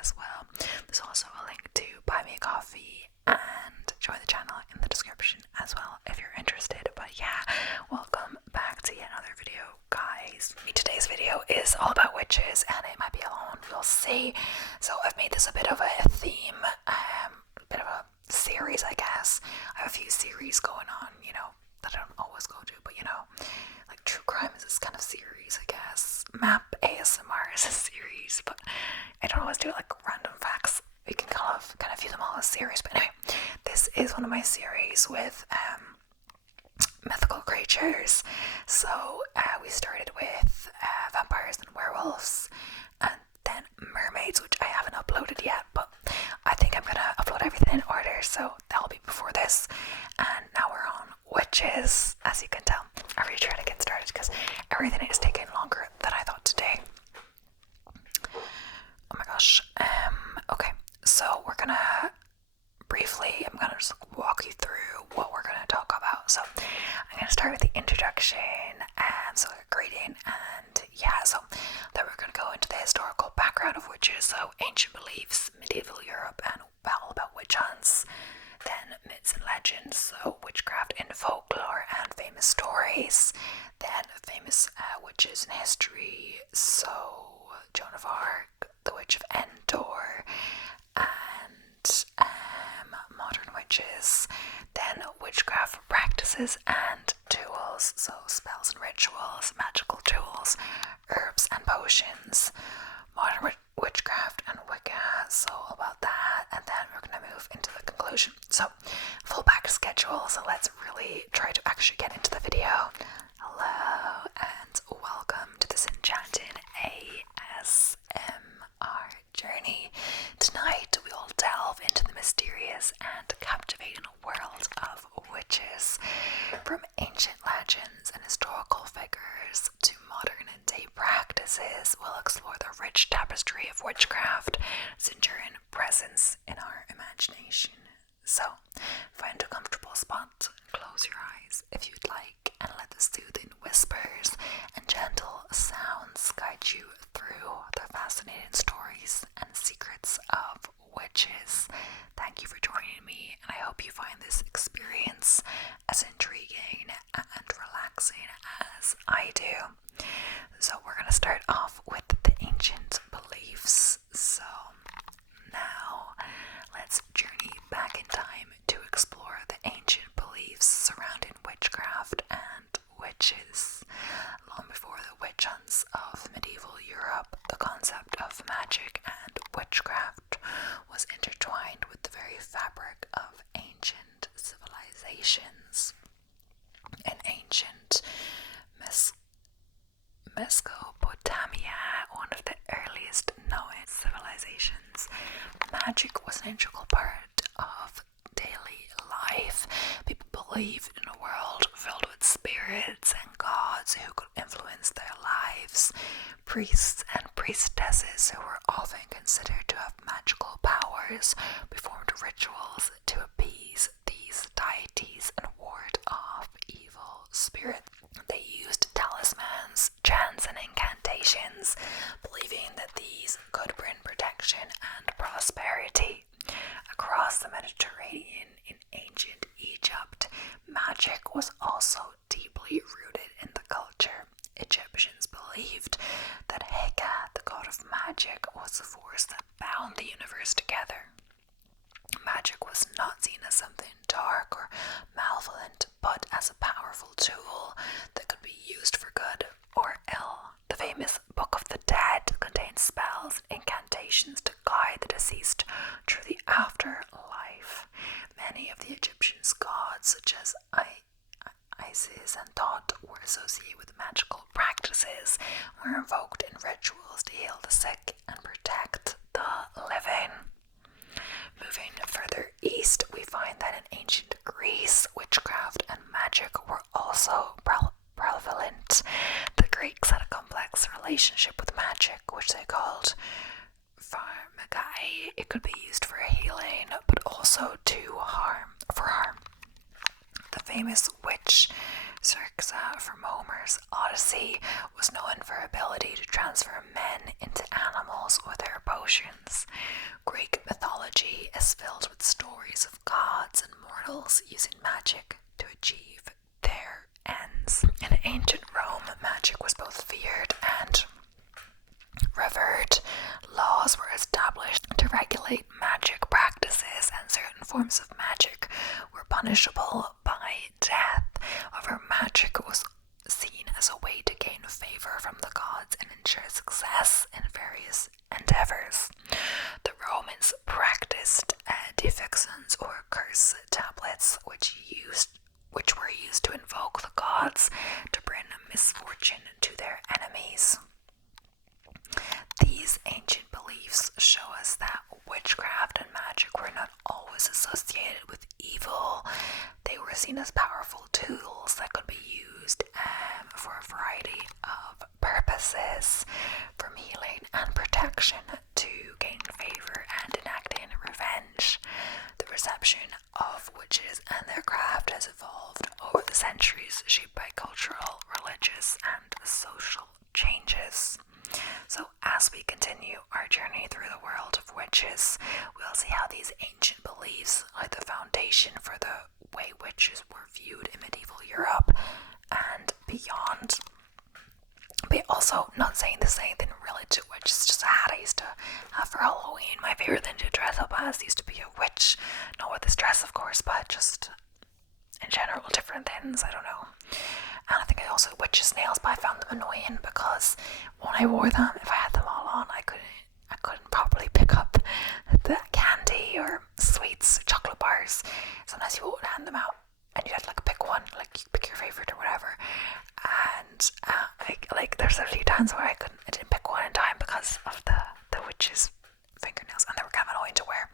as well. There's also a link to buy me a coffee and join the channel in the description as well if you're interested. But yeah, welcome back to yet another video, guys. Today's video is all about witches, and it might be a long one, we'll see. So I've made this a bit of a theme, a bit of a series, I guess. I have a few series going on, that I don't always go to, but like true crime is this kind of series, I guess. Map ASMR is a series, but I don't always do like random facts. You can kind of view them all as series. But anyway, this is one of my series with mythical creatures. So we started with vampires and werewolves, and then mermaids, which I haven't uploaded yet, but I think I'm gonna upload everything in order, so that'll be before this. And now we're on witches, as you can tell. I'm really trying to get started because everything is taking longer than I thought today. Oh my gosh. Okay, so we're gonna I'm gonna just walk you through what we're gonna talk about. So I'm gonna start with the introduction, and so a greeting, and so then we're gonna go into the historical background of witches, so ancient beliefs, medieval Europe, and all about witch hunts. Then myths and legends, so witchcraft in folklore and famous stories. Then famous witches in history, so Joan of Arc, the Witch of Endor, and modern witches. Then witchcraft practices and tools, so spells and rituals, magical tools, herbs and potions. Modern witchcraft and Wicca, so about that, and then we're going to move into the conclusion. So, full back schedule, so let's really try to actually get into the video. Hello, and welcome to this enchanting ASMR journey. Tonight, we will delve into the mysterious and captivating world of witches. From ancient legends and historical figures to modern day practices, we'll explore the rich tapestry of witchcraft, its enduring presence in our imagination. So, find a comfortable spot, close your eyes if you'd like, and let the soothing whispers and gentle sounds guide you through the fascinating stories and secrets of witches. Thank you for joining me, and I hope you find this experience as intriguing and relaxing as I do. So we're going to start off with the ancient beliefs. So now let's journey back in time to explore the ancient beliefs surrounding witchcraft and witches. Long before the witch hunts of medieval Europe, the concept of magic and witchcraft was intertwined with the very fabric of ancient civilizations. In ancient Mesopotamia, one of the earliest known civilizations, magic was an integral part of daily life. People believed in a world filled with spirits and gods who could influence their lives. Priests and priestesses, who were often considered to have magical powers, performed rituals to appease these deities and ward off evil spirits. They used talismans, chants, and incantations, believing that these could bring protection and prosperity. Across the Mediterranean in ancient Egypt, magic was also deeply rooted in the culture. Egyptians believed that Heka, the god of magic, was the force that bound the universe together. Magic was not seen as something dark or malevolent, but as a powerful tool that could be used for good or ill. The famous Book of the Dead contains spells and incantations to guide the deceased through the afterlife. Many of the Egyptians' gods, such as Isis and Thoth, were associated with magical practices, were invoked in rituals to heal the sick and protect the living. Moving further east, we find that in ancient Greece, witchcraft and magic were also prevalent. The Greeks had a complex relationship with magic, which they called pharmagai. It could be used for healing, but also for harm. The famous witch Circe from Homer's Odyssey was known for her ability to transfer men into animals with her potions. Greek mythology is filled with stories of gods and mortals using magic to achieve their ends. In ancient Rome, magic was both feared and revered. Laws were established to regulate magic practices, and certain forms of magic were punishable by death. However, magic was seen as a way to gain favor from the gods and ensure success in various endeavors. The Romans practiced defixens or curse tablets, which were used to invoke the gods to bring misfortune to their enemies. These ancient beliefs show us that witchcraft and magic were not always associated with evil. They were seen as powerful tools that could be used for a variety of purposes, from healing and protection to gain favor and enacting revenge. The perception of witches and their craft has evolved over the centuries, shaped by cultural, religious, and social changes. So as we continue our journey through the world of witches, we'll see how these ancient beliefs are the foundation for the way witches were viewed in medieval Europe and beyond. But also, not saying the same thing really to witches, just a hat I used to have for Halloween. My favorite thing to dress up as used to be a witch. Not with this dress, of course, but just in general, different things, I don't know. And I think I also had witches' nails, but I found them annoying because when I wore them, if I had them all on, I couldn't properly pick up the candy or sweets, chocolate bars. Sometimes you would hand them out and you had to pick one, you pick your favorite or whatever. And there's a few times where I didn't pick one in time because of the witch's fingernails, and they were kind of annoying to wear.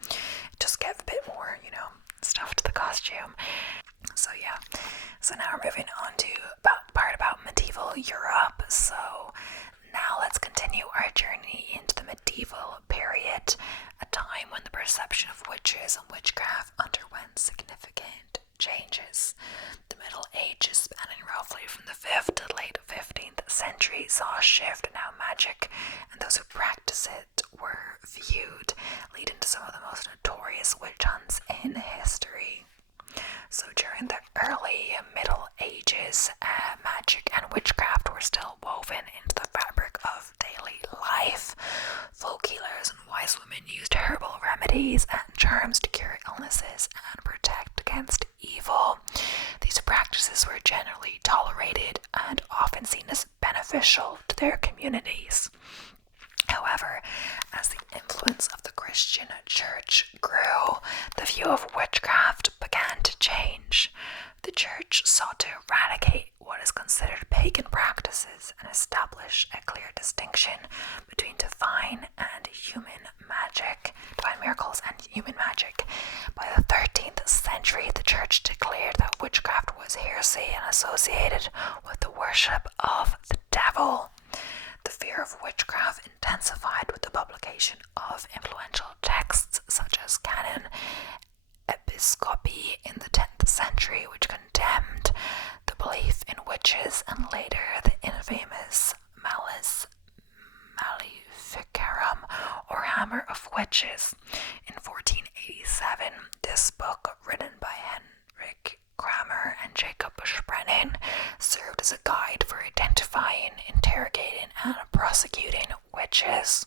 Just give a bit more, stuff to the costume. So yeah, so now we're moving on to part about medieval Europe. So now let's continue our journey into the medieval period, a time when the perception of witches and witchcraft underwent significant changes. The Middle Ages, spanning roughly from the 5th to late 15th century, saw a shift in how magic and those who practice it were viewed, leading to some of the most notorious witch hunts in history. So during the early Middle Ages, magic and witchcraft were still woven into the fabric of daily life. Folk healers and wise women used herbal remedies and charms to cure illnesses and protect against evil. These practices were generally tolerated and often seen as beneficial to their communities. However, as the influence of the Christian church grew, the view of witchcraft began to change. The church sought to eradicate what is considered pagan practices and establish a clear distinction between divine miracles and human magic. By the 13th century, the church declared that witchcraft was heresy and associated with the worship of the devil. The fear of witchcraft intensified with the publication of influential texts such as Canon Episcopi in the 10th century, which condemned the belief in witches, and later the infamous Malleus Maleficarum, or Hammer of Witches. In 1487, this book, written by Henrik Kramer and Jacob Busch-Brennan, served as a guide for identifying, interrogating, and prosecuting witches.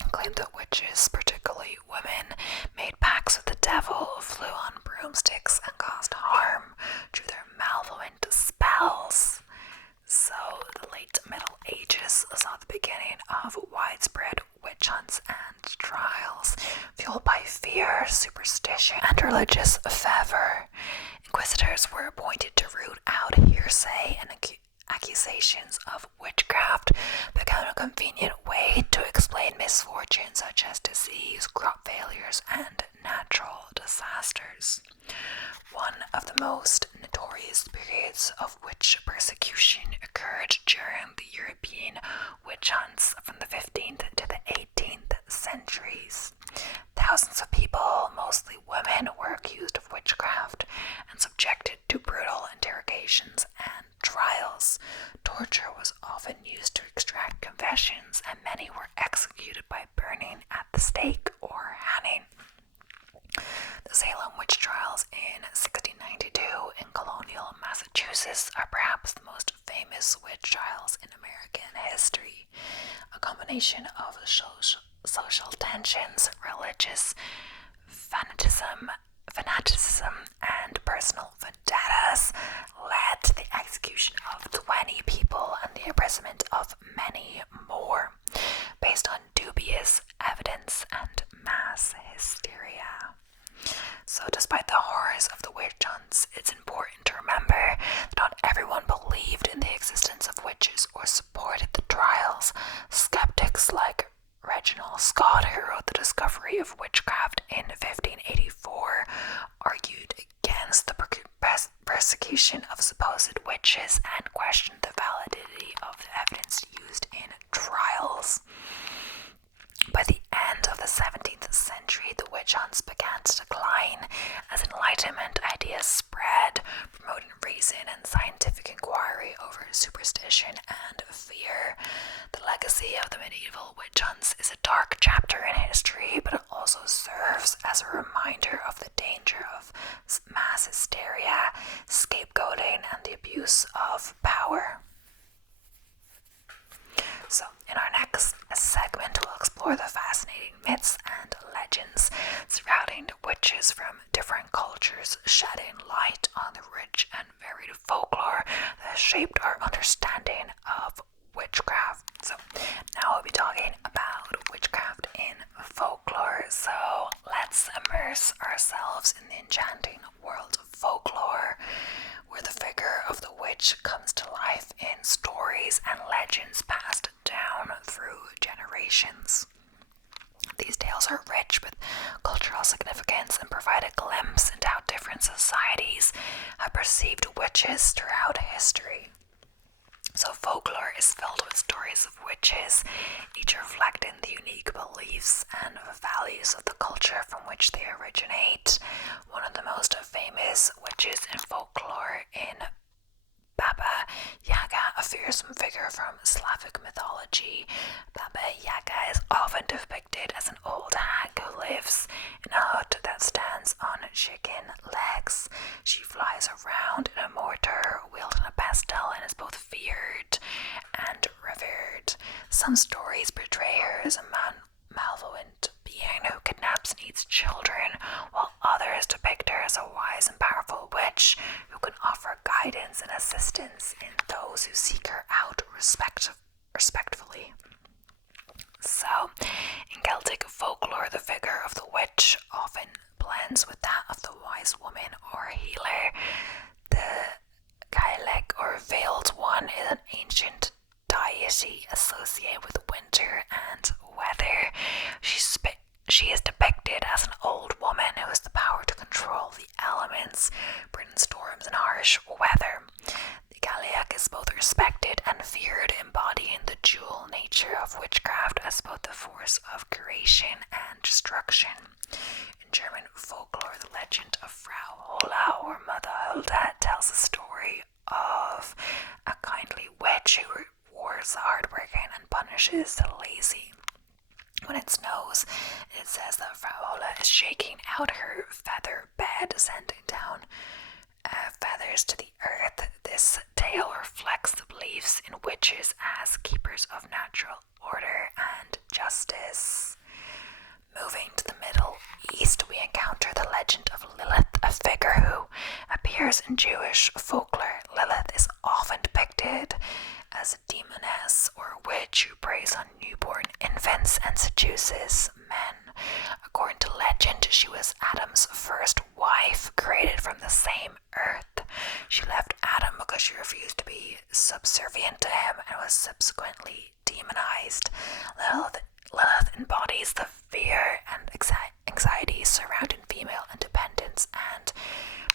It claimed that witches, particularly women, made pacts with the devil, flew on broomsticks, and caused harm through their malevolent spells. So the late Middle Ages saw the beginning of widespread witch hunts and trials, fueled by fear, superstition, and religious fervor. Inquisitors were appointed to root out hearsay, and accusations of witchcraft became a convenient way to explain misfortune such as disease, crop failures, and natural disasters. One of the most notorious periods of witch persecution occurred during the European witch hunts from the 15th to the 18th centuries. Thousands of people, mostly women, were accused of witchcraft and subjected to brutal interrogations 1692 in colonial Massachusetts are perhaps the most famous witch trials in American history. A combination of social tensions, religious fanaticism, and personal vendettas led to the execution of 20 people and the imprisonment of many more, based on dubious evidence and mass hysteria. So despite the horrors of the witch hunts, it's important to remember that not everyone believed in the existence of witches or supported the trials. Skeptics like Reginald Scott, who wrote The Discovery of Witchcraft in 1584, argued against the persecution of supposed witches and questioned the validity of the evidence used in trials. By the end of the 17th century, the witch hunts began to decline as Enlightenment ideas spread, promoting reason and scientific inquiry over superstition and fear. The legacy of the medieval witch hunts is a dark chapter in history, but it also serves as a reminder of the danger of mass hysteria, scapegoating, and the abuse of power. So, in our next segment, we'll explore the fascinating myths and legends surrounding witches from different cultures, shedding light on the rich and varied folklore that shaped our understanding of witchcraft. So, now we'll be talking about witchcraft in folklore. So, let's immerse ourselves in the enchanting world of folklore, where the figure of the witch comes to life in stories and legends passed down through generations. These tales are rich with cultural significance and provide a glimpse into how different societies have perceived witches throughout history. So folklore is filled with stories of witches, each reflecting the unique beliefs and values of the culture from which they originate. One of the most famous witches in folklore in Baba Yaga, a fearsome figure from Slavic mythology. Baba Yaga is often depicted as an old hag who lives in a hut that stands on chicken legs. She flies around in a mortar, wielding a pestle, and is both feared and revered. Some stories portray her as a malevolent being who kidnaps and eats children, while others depict her as a wise and powerful witch who can offer guidance and assistance in those who seek her out respectfully. So, in Celtic folklore, the figure of the witch often blends with that of the wise woman or healer. The Gaelic or Veiled One is an ancient deity associated with winter and weather. She is depicted as an old woman who has the power to control the elements, bringing storms and harsh weather. The Gaelic is both respected and feared, embodying the dual nature of witchcraft as both the force of creation and destruction. In German folklore, the legend of Frau Holla or Mother Hulda tells the story of a kindly witch who rewards the hardworking and punishes the lazy. When it snows, it says that Frau Holla is shaking out her feather bed, sending down feathers to the earth. This tale reflects the beliefs in witches as keepers of natural order and justice. Moving to the Middle East, we encounter the legend of Lilith, a figure who appears in Jewish folklore. Lilith is often depicted as a demoness or a witch who preys on newborn infants and seduces men. According to legend, she was Adam's first wife, created from the same earth. She left Adam because she refused to be subservient to him and was subsequently demonized. Lilith embodies the fear and anxiety surrounding female independence and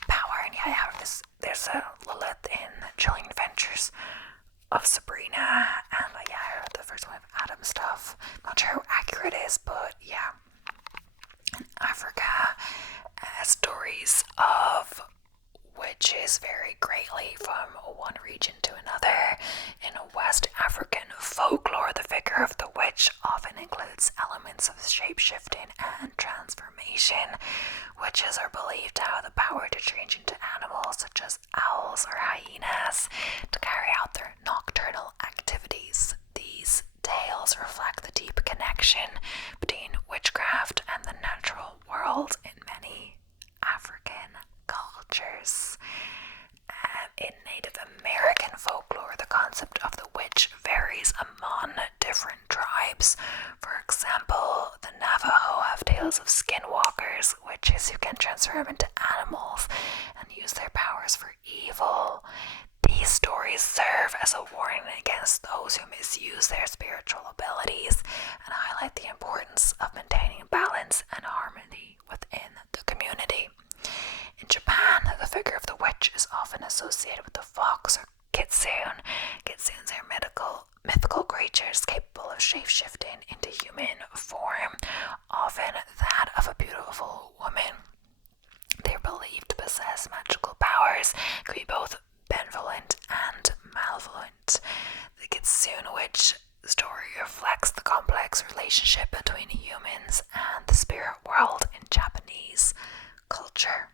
power. And there's a Lilith in Chilling Adventures of Sabrina, and I heard the first one of Adam stuff. Not sure how accurate it is, but yeah. In Africa, stories of witches vary greatly from one region to another. In West African folklore, the figure of the witch often includes elements of shape-shifting and transformation. Witches are believed to have the power to change into animals such as owls or hyenas to carry out their nocturnal activities. These tales reflect the deep connection between witchcraft and the natural world in many African cultures. In Native American folklore, the concept of the witch varies among different tribes. For example, the Navajo have tales of skinwalkers, witches who can transform into animals and use their powers for evil. These stories serve as a warning against those who misuse their spiritual abilities and highlight the importance of maintaining balance and harmony within the community. In Japan, the figure of the witch is often associated with the fox or kitsune. Kitsunes are mythical creatures capable of shape-shifting into human form, often that of a beautiful woman. They are believed to possess magical powers, could be both benevolent and malevolent. The Kitsune Witch story reflects the complex relationship between humans and the spirit world in Japanese culture.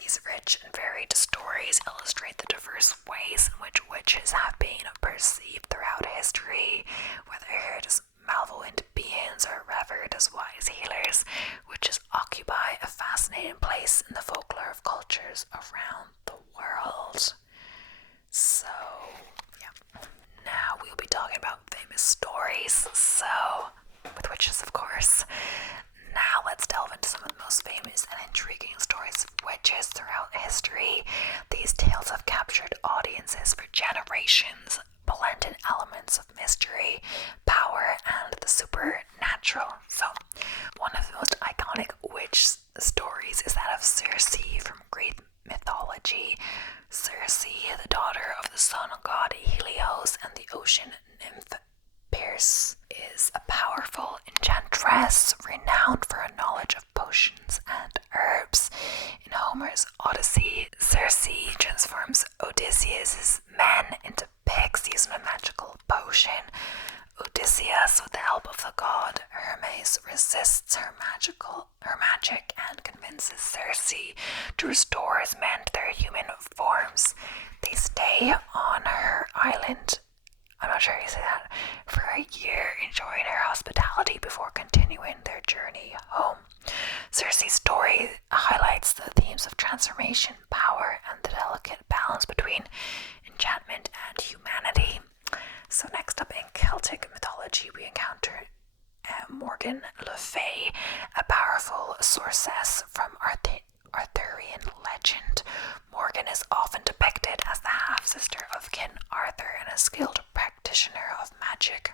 These rich and varied stories illustrate the diverse ways in which witches have been perceived throughout history, whether heard as malevolent beings or revered as wise healers. Witches occupy a fascinating place in the folklore of cultures around the world. So, yeah. Now we'll be talking about famous stories. So, with witches, of course. Now let's delve into some of the most famous and intriguing stories of witches throughout history. These tales have captured audiences for generations, blending elements of mystery, power, and the supernatural. So, one of the most iconic witch stories is that of Circe from Greek mythology. Circe, the daughter of the sun god Helios and the ocean nymph Pierce, is a powerful enchantress renowned for her knowledge of potions and herbs. In Homer's Odyssey, Circe transforms Odysseus' men into pigs using a magical potion. Odysseus, with the help of the god Hermes, resists her magic and convinces Circe to restore his men to their human forms. They stay on her island, I'm not sure how you say that, for a year, enjoying her hospitality before continuing their journey home. Circe's story highlights the themes of transformation, power, and the delicate balance between enchantment and humanity. So next up in Celtic mythology, we encounter Morgan Le Fay, a powerful sorceress from Arthurian legend. Morgan is often depicted as the half-sister of King Arthur and a skilled practitioner of magic.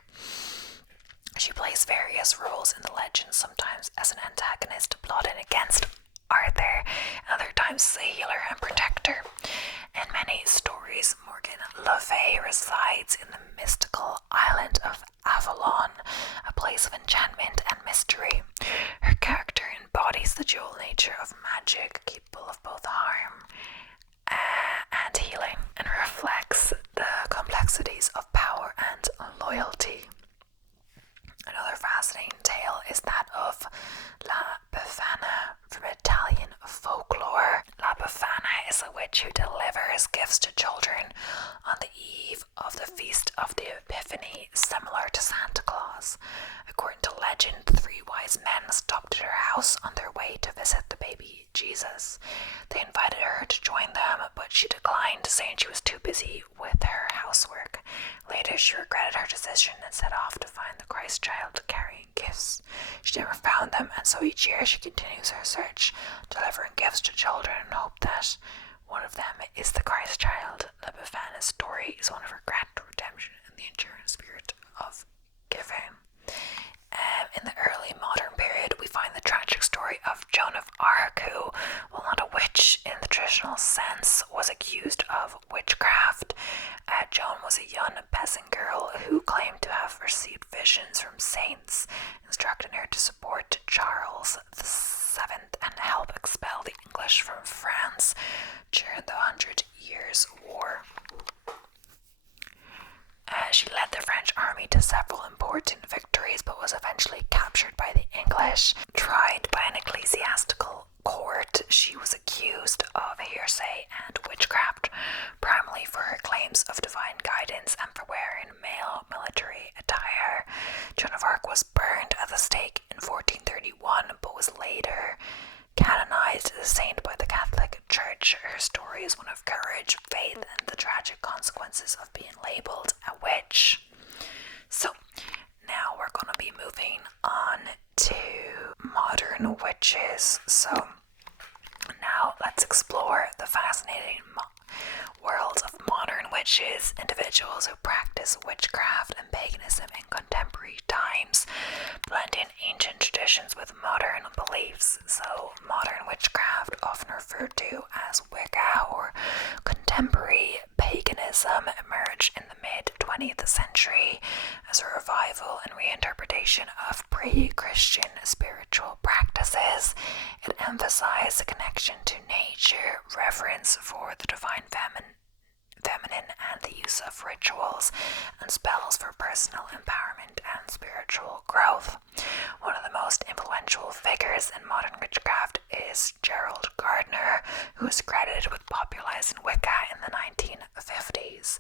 She plays various roles in the legend, sometimes as an antagonist plotting against Arthur, and other times as a healer and protector. In many stories, Morgan Le Fay resides in the mystical island of Avalon, a place of enchantment and mystery. Her character embodies the dual nature of magic, capable of both harm and healing, and reflects the complexities of power and loyalty. Another fascinating tale is that of La Befana from Italian folklore. La Befana is a witch who delivers gifts to children on the eve of the Feast of the Epiphany, similar to Santa Claus. According to legend, 3 wise men stopped at her house on their way to visit the baby Jesus. They invited her to join them, but she declined, saying she was too busy with her housework. Later, she regretted her decision and set off to find the Christ child carrying gifts. She never found them, and so each year she continues her search, delivering gifts to children in hope that one of them is the Christ child. La Befana's story is one of regret, redemption, and the enduring spirit of giving. In the early modern period, we find the tragic story of Joan of Arc, who, while not a witch in the traditional sense, was accused of witchcraft. Joan was a young peasant girl who claimed to have received visions from saints, instructing her to support Charles VII and help expel the English from France. During the it. Tried by an ecclesiastical court, she was accused of heresy and witchcraft, primarily for her claims of divine guidance and for wearing male military attire. Joan of Arc was burned at the stake in 1431, but was later canonized as a saint by the Catholic Church. Her story is one of courage, faith, and the tragic consequences of being labelled a witch. So, now we're going to be moving on to modern witches. So, now let's explore the fascinating world of modern witches, individuals who practice witchcraft and paganism in contemporary times, blending ancient traditions with modern beliefs. So, modern witchcraft, often referred to as Wicca or contemporary paganism, emerged in the mid-20th century as a revival and reinterpretation of pre-Christian spiritual practices. It emphasized the connection to nature, reverence for the divine feminine, and the use of rituals and spells for personal empowerment and spiritual growth. One of the most influential figures in modern witchcraft is Gerald Gardner, who is credited with popularizing Wicca in the 1950s.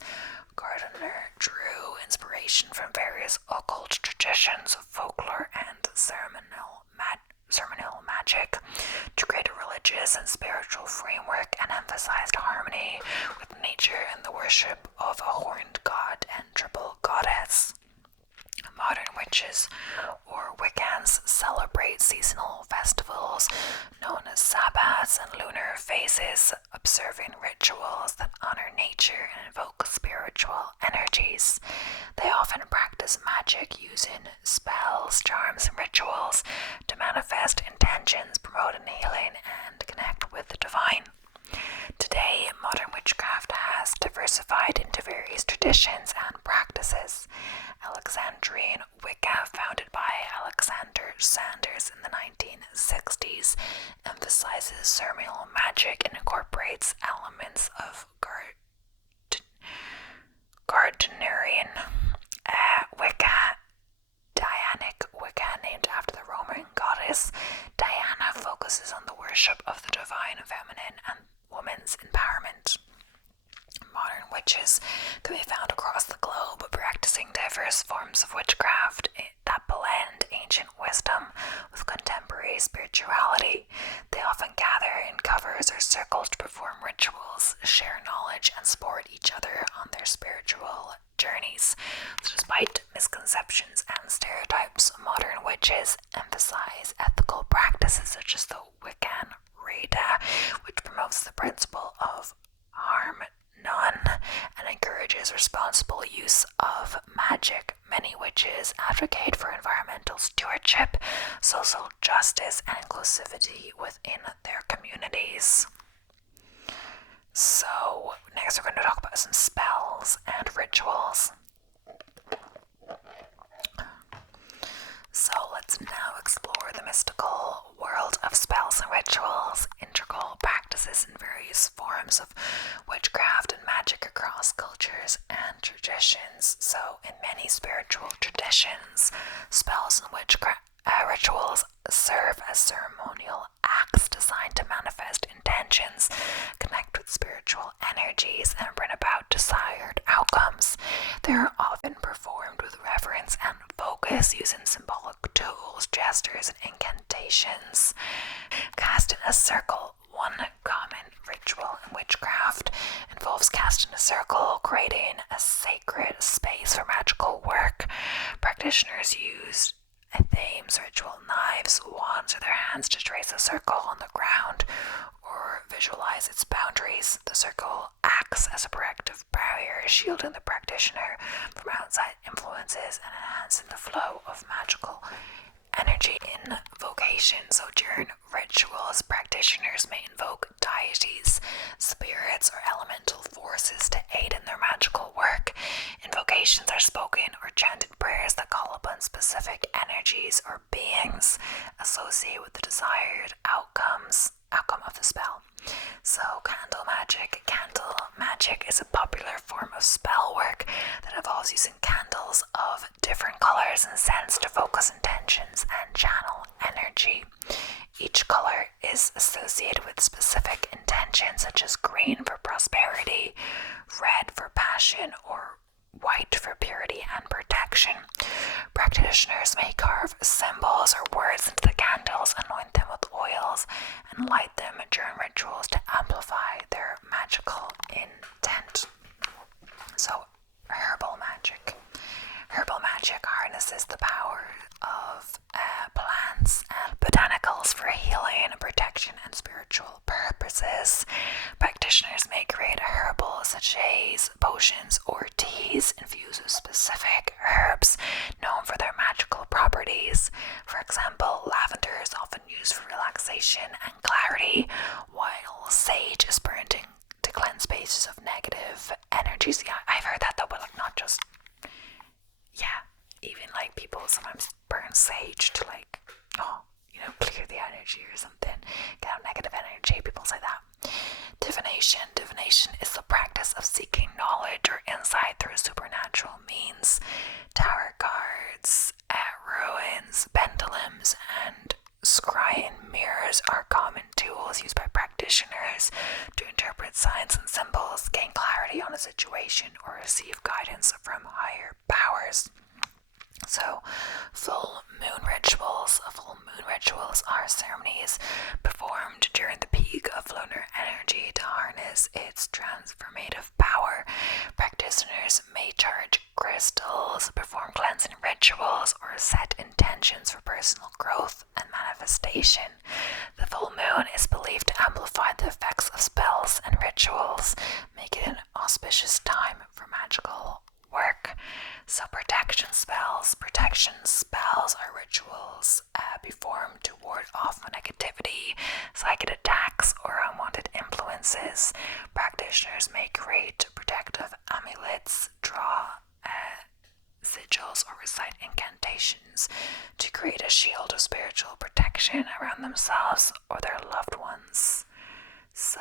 Gardner drew inspiration from various occult traditions, folklore, and ceremonial magic to create a religious and spiritual framework, and emphasized harmony with nature and the worship of a horned god and triple goddess. Modern witches, or Wiccans, celebrate seasonal festivals known as Sabbats and lunar phases, observing rituals that honor nature and invoke spiritual energies. They often practice magic using spells, charms, and rituals to manifest intentions, promote healing, and connect with the divine. Today, modern witchcraft has diversified into various traditions and practices. Alexandrian Wicca, founded by Alexander Sanders in the 1960s, emphasizes ceremonial magic and incorporates elements of Gardnerian Wicca. Dianic Wicca, named after the Roman goddess Diana, focuses on the worship of the divine feminine and woman's empowerment. Modern witches can be found across the globe, practicing diverse forms of witchcraft that blend ancient wisdom with contemporary spirituality. They often gather in covers or circles to perform rituals, share knowledge, and support each other on their spiritual journeys. So despite misconceptions and stereotypes, modern witches emphasize ethical practices such as the Wiccan Rita, which promotes the principle of harm none and encourages responsible use of magic. Many witches advocate for environmental stewardship, social justice, and inclusivity within their communities. So, next we're going to talk about some spells and rituals. So let's now explore the mystical world of spells and rituals, integral practices and various forms of witchcraft and magic across cultures and traditions. So in many spiritual traditions, spells and witchcraft rituals serve as ceremonial acts designed to manifest intentions, connect with spiritual energies, and bring about desired outcomes. They are often performed with reverence and focus, using symbolic tools, gestures, and incantations. Cast in a circle. One common ritual in witchcraft involves casting a circle, creating a sacred space for magical work. Practitioners use themes, ritual knives, wands, or their hands to trace a circle on the ground or visualize its boundaries. The circle acts as a protective barrier, shielding the practitioner from outside influences and enhancing the flow of magical energy. Invocation. So during rituals, practitioners may invoke deities, spirits, or elemental forces to aid in their magical work. Invocations are spoken or chanted prayers that call upon specific energies or beings associated with the desired outcomes. outcome of the spell. So candle magic. Candle magic is a popular form of spell work that involves using candles of different colors and scents to focus intentions and channel energy. Each color is associated with specific intentions, such as green for prosperity, red for passion, or white for purity and protection. Practitioners may carve symbols or words into the candles, anoint them with oils, and light them during rituals to amplify their magical intent. So, herbal magic. Herbal magic harnesses the power of plants and botanicals for healing, protection, and spiritual purposes. Practitioners may create herbal sachets, potions, or teas infused with specific herbs known for their magical properties. For example, lavender is often used for relaxation and clarity, while sage is burned to cleanse spaces of negative energies. Yeah, I've heard that though, but like not just even like people sometimes burn sage to like, clear the energy or something, get out negative energy. People say that. Divination. Divination is the practice of seeking knowledge or insight through supernatural means. Tarot cards, ruins, pendulums, and scrying mirrors are common tools used by practitioners to interpret signs and symbols, gain clarity on a situation, or receive guidance from higher powers. So, full moon rituals. Full moon rituals are ceremonies performed during the peak of lunar energy to harness its transformative power. Practitioners may charge crystals, perform cleansing rituals, or set intentions for personal growth and manifestation. The full moon is believed to amplify the effects of spells and rituals, making it an auspicious time for magical work. So protection spells. Protection spells are rituals performed to ward off negativity, psychic attacks, or unwanted influences. Practitioners may create protective amulets, draw sigils, or recite incantations to create a shield of spiritual protection around themselves or their loved ones. So,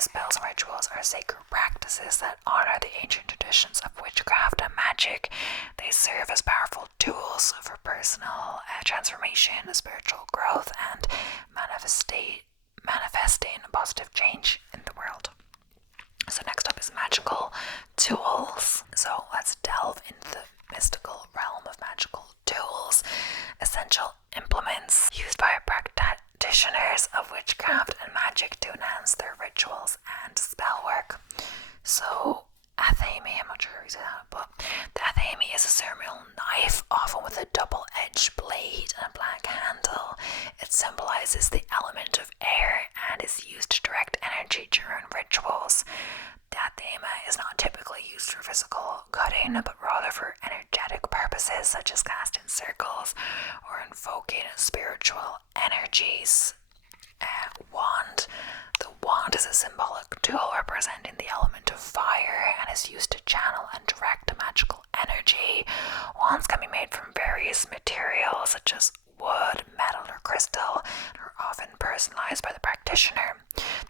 spells and rituals are sacred practices that honor the ancient traditions of witchcraft and magic. They serve as powerful tools for personal transformation, spiritual growth, and manifesting positive change in the world. So next up is magical tools. So let's delve into the mystical realm of magical tools. Essential implements used by practitioners of witchcraft and magic to enhance their rituals and spell work. So athame, I'm not sure how you say that, but the athame is a ceremonial knife, often with a double-edged blade and a black handle. It symbolizes the element of air and is used to direct energy during rituals. The athame is not typically used for physical cutting, but rather for energetic purposes such as casting circles or invoking spiritual energies. Wand. The wand is a symbolic tool representing the element of fire and is used to channel and direct magical energy. Wands can be made from various materials such as wood, metal, or crystal, and are often personalized by the practitioner.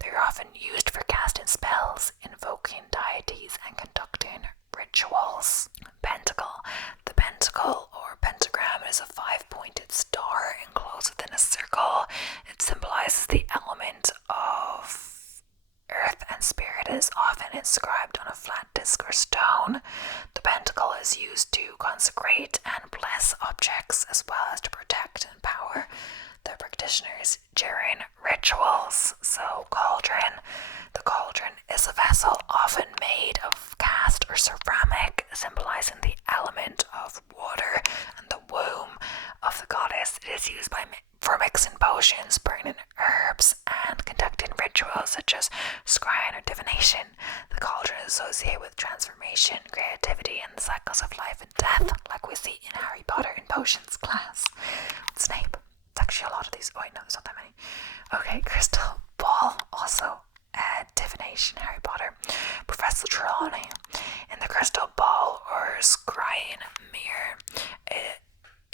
They are often used for casting spells, invoking deities, and conducting rituals. Pentacle. The pentacle or pentagram is a 5-pointed star enclosed within a circle. It symbolizes the element of earth and spirit. It is often inscribed on a flat disc or stone. The pentacle is used to consecrate and bless objects as well as to protect and empower the practitioners during rituals. So cauldron. The cauldron is a vessel often made of cast or ceramic, symbolizing the element of water and the womb of the goddess. It is used for mixing potions, burning herbs, and conducting rituals such as scrying or divination. The cauldron is associated with transformation, creativity, and the cycles of life and death, like we see in Harry Potter in Potions class. Snape. It's actually a lot of these. Oh, wait, no, there's not that many. Okay, crystal ball. Also, divination, Harry Potter. Professor Trelawney. In the crystal ball or scrying mirror, it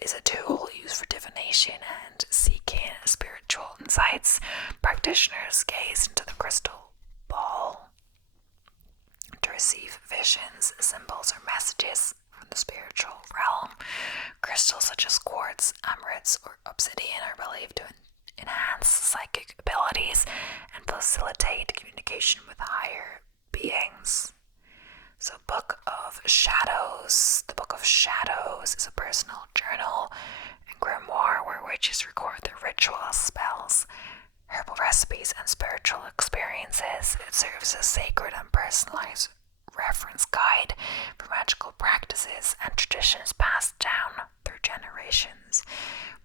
is a tool used for divination and seeking spiritual insights. practitioners gaze into the crystal ball to receive visions, symbols, or messages from the spiritual realm. Crystals such as quartz, amethyst, or obsidian are believed to enhance psychic abilities and facilitate communication with higher beings. So, Book of Shadows. The Book of Shadows is a personal journal and grimoire where witches record their rituals, spells, herbal recipes, and spiritual experiences. It serves as a sacred and personalized reference guide for magical practices and traditions passed down through generations.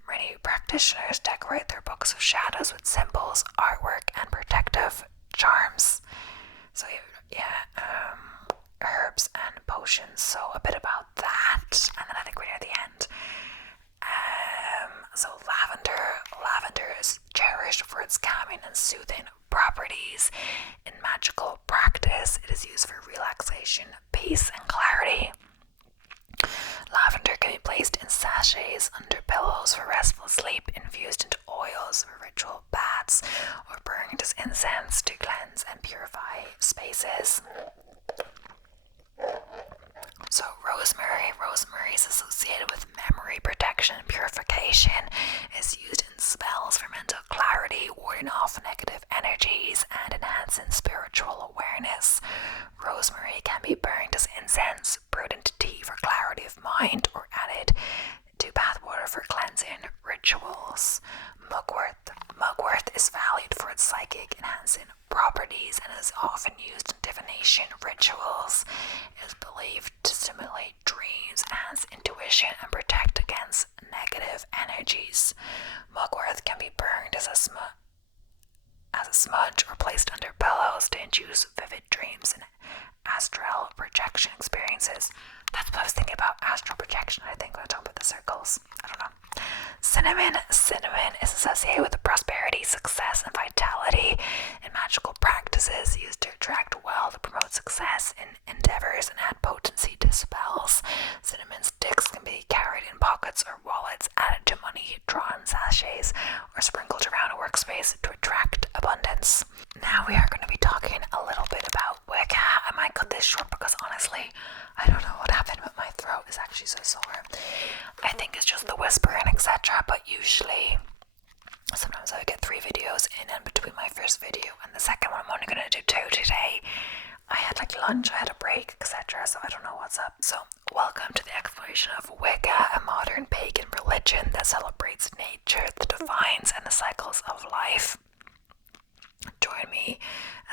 Many practitioners decorate their books of shadows with symbols, artwork, and protective charms. So, herbs and potions. So, a bit about that, and then I think we're near the end. So, lavender is cherished for its calming and soothing properties. In magical practice, it is used for relaxation, peace, and clarity. Lavender can be placed in sachets under pillows for restful sleep, infused into oils for ritual baths, or burned as incense to cleanse and purify spaces. So rosemary is associated with memory protection and purification. It's used in spells for mental clarity, warding off negative energies, and enhancing spiritual awareness. Rosemary can be burned as incense, brewed into tea for clarity of mind, or added to bathwater for cleansing rituals. Mugwort is valued for its psychic enhancing properties and is often used in divination rituals. It is believed to stimulate dreams, enhance intuition, and protect against negative energies. Mugwort can be burned as a smudge or placed under pillows to induce vivid dreams and astral projection experiences. That's what I was thinking about, astral projection, I think, when I talk about the circles. I don't know. Cinnamon is associated with prosperity, success, and vitality in magical practices, used to attract wealth, to promote success in endeavors, and add potency to spells. Cinnamon sticks can be carried in pockets or wallets, added to money, drawn sachets, or sprinkled around a workspace to attract abundance. Now we are going to be talking a little bit about Wicca. I might cut this short because honestly, I don't know what happened, but my throat is actually so sore. I think it's just the whispering, etc. But usually, sometimes I get 3 videos in, and between my first video and the second one, I'm only going to do 2 today. I had lunch, I had a break, etc. So I don't know what's up. So welcome to the exploration of Wicca, a modern pagan religion that celebrates nature, the divines, and the cycles of life. Join me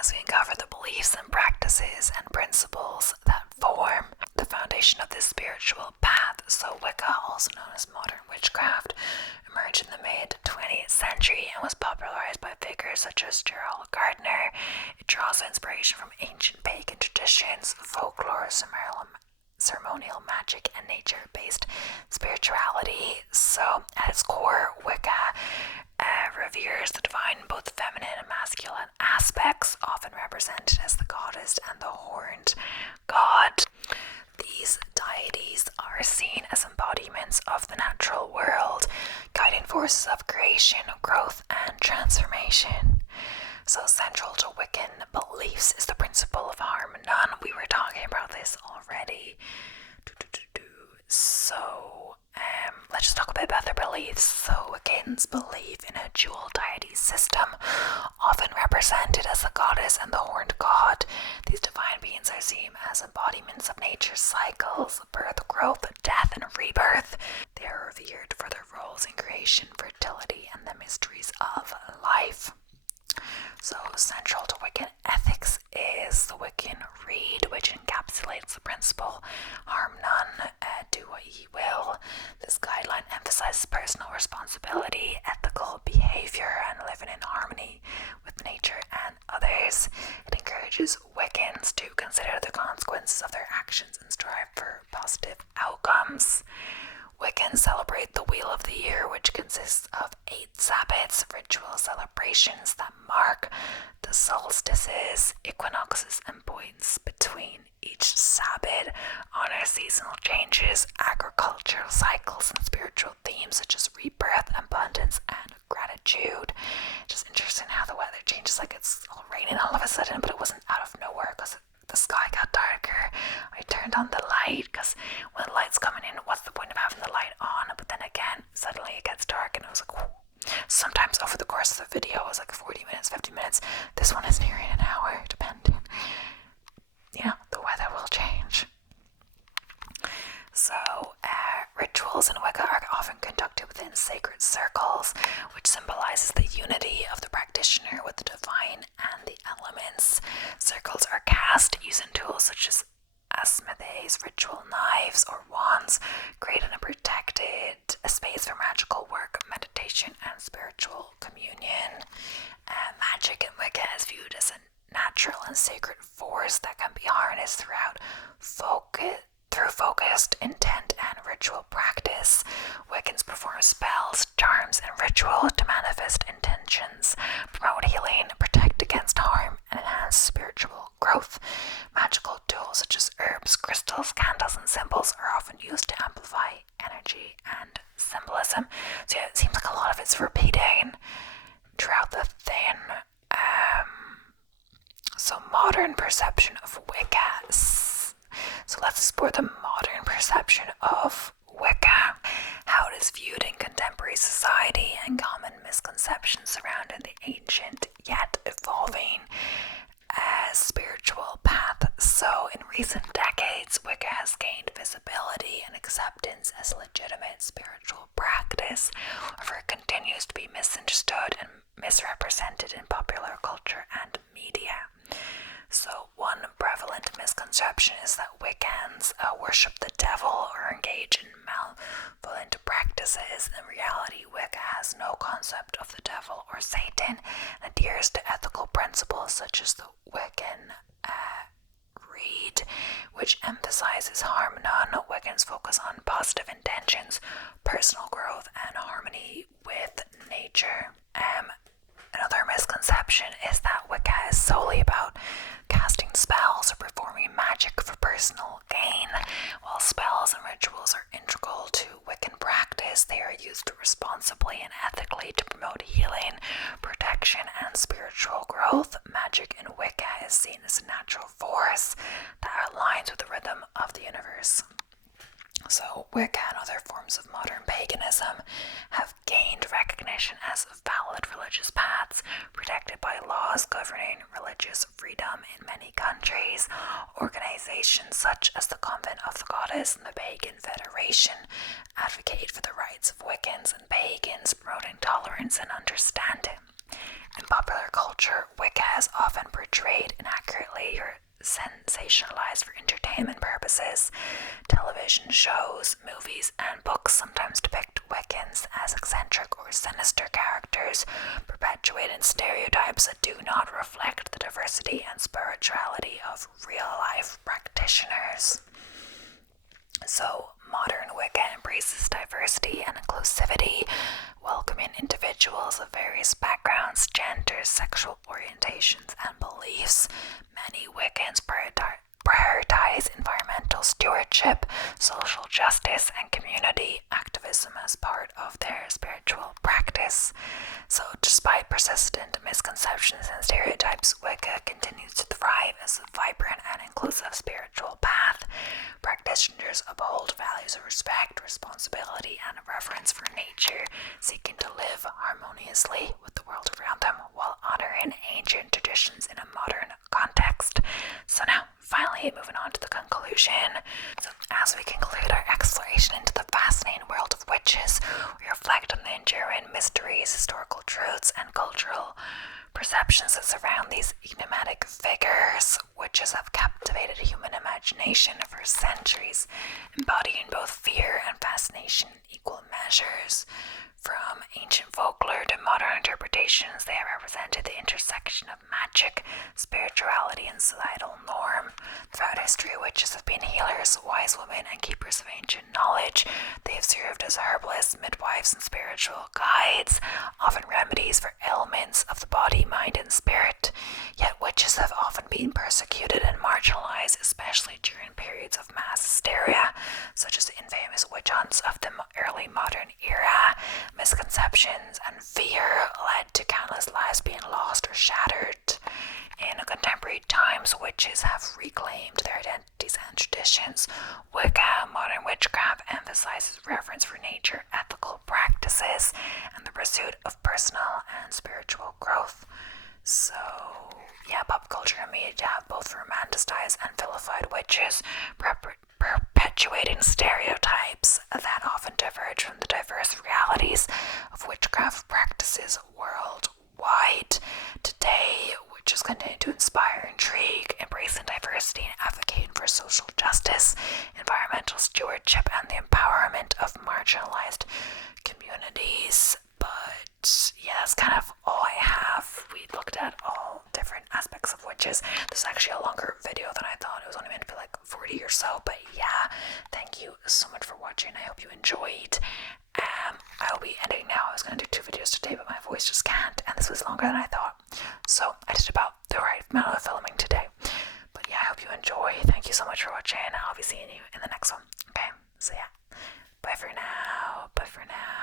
as we uncover the beliefs and practices and principles that form the foundation of this spiritual path. So Wicca, also known as modern witchcraft, emerged in the mid-20th century and was popularized by figures such as Gerald Gardner. It draws inspiration from ancient pagan traditions, folklore, ceremonial magic, and nature-based spirituality. So at its core, Wicca reveres the divine, both feminine and masculine aspects, often represented as the goddess and the horned god. These deities are seen as embodiments of the natural world, guiding forces of creation, growth, and transformation. So central to Wiccan beliefs is the principle of harm none. We were talking about this already. So let's just talk a bit about their beliefs. So Wiccans believe in a dual deity system, often represented as the goddess and the horned god. These divine beings are seen as embodiments of nature's cycles, birth, growth, death, and rebirth. They are revered for their roles in creation, fertility, and the mysteries of life. So central to Wiccan ethics is the Wiccan Rede, which encapsulates the principle, harm none, do what ye will. This guideline emphasizes personal responsibility, ethical behavior, and living in harmony with nature and others. It encourages Wiccans to consider the consequences of their actions and strive for positive outcomes. Wiccans celebrate the Wheel of the Year, which consists of 8 Sabbats, ritual celebrations that mark the solstices, equinoxes, and points between each Sabbat, honor seasonal changes, agricultural cycles, and spiritual themes such as rebirth, abundance, and gratitude. Just interesting how the weather just like it's all raining all of a sudden, but it wasn't out of nowhere because the sky got darker. I turned on the light because when the light's coming in, what's the point of having the light on? But then again, suddenly it gets dark and I was like, whoa. Sometimes over the course of the video it was like 40 minutes, 50 minutes. This one is nearing an hour, depending. You know, the weather will change. So, rituals in Wicca are often conducted within sacred circles, which symbolizes the unity of the practitioner with the divine and the elements. Circles are cast using tools such as smithies, ritual knives, or wands, creating a space for magical work, meditation, and spiritual communion. Magic in Wicca is viewed as a natural and sacred force that can be harnessed through focused intent and ritual practice. Wiccans perform spells, charms, and ritual to manifest intentions, promote healing, protect against harm, and enhance spiritual growth. Magical tools such as herbs, crystals, candles, and symbols are often used to amplify energy and symbolism. So yeah, it seems like a lot of it's repeating throughout the thing. So modern perception of Wicca. So let's explore the modern perception of Wicca, how it is viewed in contemporary society, and common misconceptions surrounding the ancient yet evolving spiritual path. So in recent decades, Wicca has gained visibility and acceptance as a legitimate spiritual practice, however it continues to be misunderstood and misrepresented in popular culture and media. So one prevalent misconception is that Wiccans worship the devil or engage in malevolent practices. In reality, Wicca has no concept of the devil or Satan and adheres to ethical principles such as the Wiccan Creed, which emphasizes harm none. Wiccans focus on positive intentions, personal growth, and harmony with nature. Another misconception is that Wicca is solely about casting spells or performing magic for personal gain. While spells and rituals are integral to Wiccan practice, they are used responsibly and ethically to promote healing, protection, and spiritual growth. Magic in Wicca is seen as a natural force that aligns with the rhythm of the universe. So Wicca and other forms of modern paganism have gained recognition as valid religious paths protected by laws governing religious freedom in many countries. Organizations such as the Convent of the Goddess and the Pagan Federation advocate for the rights of Wiccans and pagans, promoting tolerance and understanding. In popular culture, Wicca is often portrayed inaccurately or sensationalized for entertainment purposes. Television shows, movies, and books sometimes depict Wiccans as eccentric or sinister characters, perpetuating stereotypes that do not reflect the diversity and spirituality of real-life practitioners. So, modern Wicca embraces diversity and inclusivity, welcoming individuals of various backgrounds, genders, sexual orientations, and beliefs. Many Wiccans prioritize environmental stewardship, social justice, and community activism as part of their spiritual practice. So, despite persistent misconceptions and stereotypes, Wicca continues to thrive as a vibrant and inclusive spiritual path. Practitioners uphold values of respect, responsibility, and reverence for nature, seeking to live harmoniously with the world around them while honoring ancient traditions in a modern context. So now, finally, moving on to the conclusion. So as we conclude our exploration into the fascinating world of witches, we reflect on the enduring mysteries, historical truths, and cultural perceptions that surround these enigmatic figures. Witches have captivated human imagination for centuries, embodying both fear and fascination in equal measures. From ancient folklore to modern interpretations, they have represented the intersection of magic, spirituality, and societal norm. Throughout history, witches have been healers, wise women, and keepers of ancient knowledge. They have served as herbalists, midwives, and spiritual guides, often remedies for ailments of the body, mind, and spirit. Yet witches have often been persecuted and marginalized, especially during periods of mass hysteria, such as the infamous witch hunts of the early modern era. Misconceptions and fear led led to countless lives being lost or shattered. In contemporary times, witches have reclaimed their identities and traditions. Wicca, modern witchcraft, emphasizes reverence for nature, ethical practices, and the pursuit of personal and spiritual growth. So, yeah, pop culture and media have both romanticized and vilified witches, perpetuating stereotypes that often diverge from the diverse realities of witchcraft practices worldwide. Today, witches continue to inspire intrigue, embracing diversity, and advocating for social justice, environmental stewardship, and the empowerment of marginalized communities. But yeah, that's kind of all I have. We looked at all different aspects of witches. This is actually a longer video than I thought. It was only meant to be like 40 or so. But yeah, thank you so much for watching. I hope you enjoyed. I will be ending now. I was going to do 2 videos today, but my voice just can't. And this was longer than I thought. So I did about the right amount of filming today. But yeah, I hope you enjoy. Thank you so much for watching. I'll be seeing you in the next one. Okay, so yeah. Bye for now. Bye for now.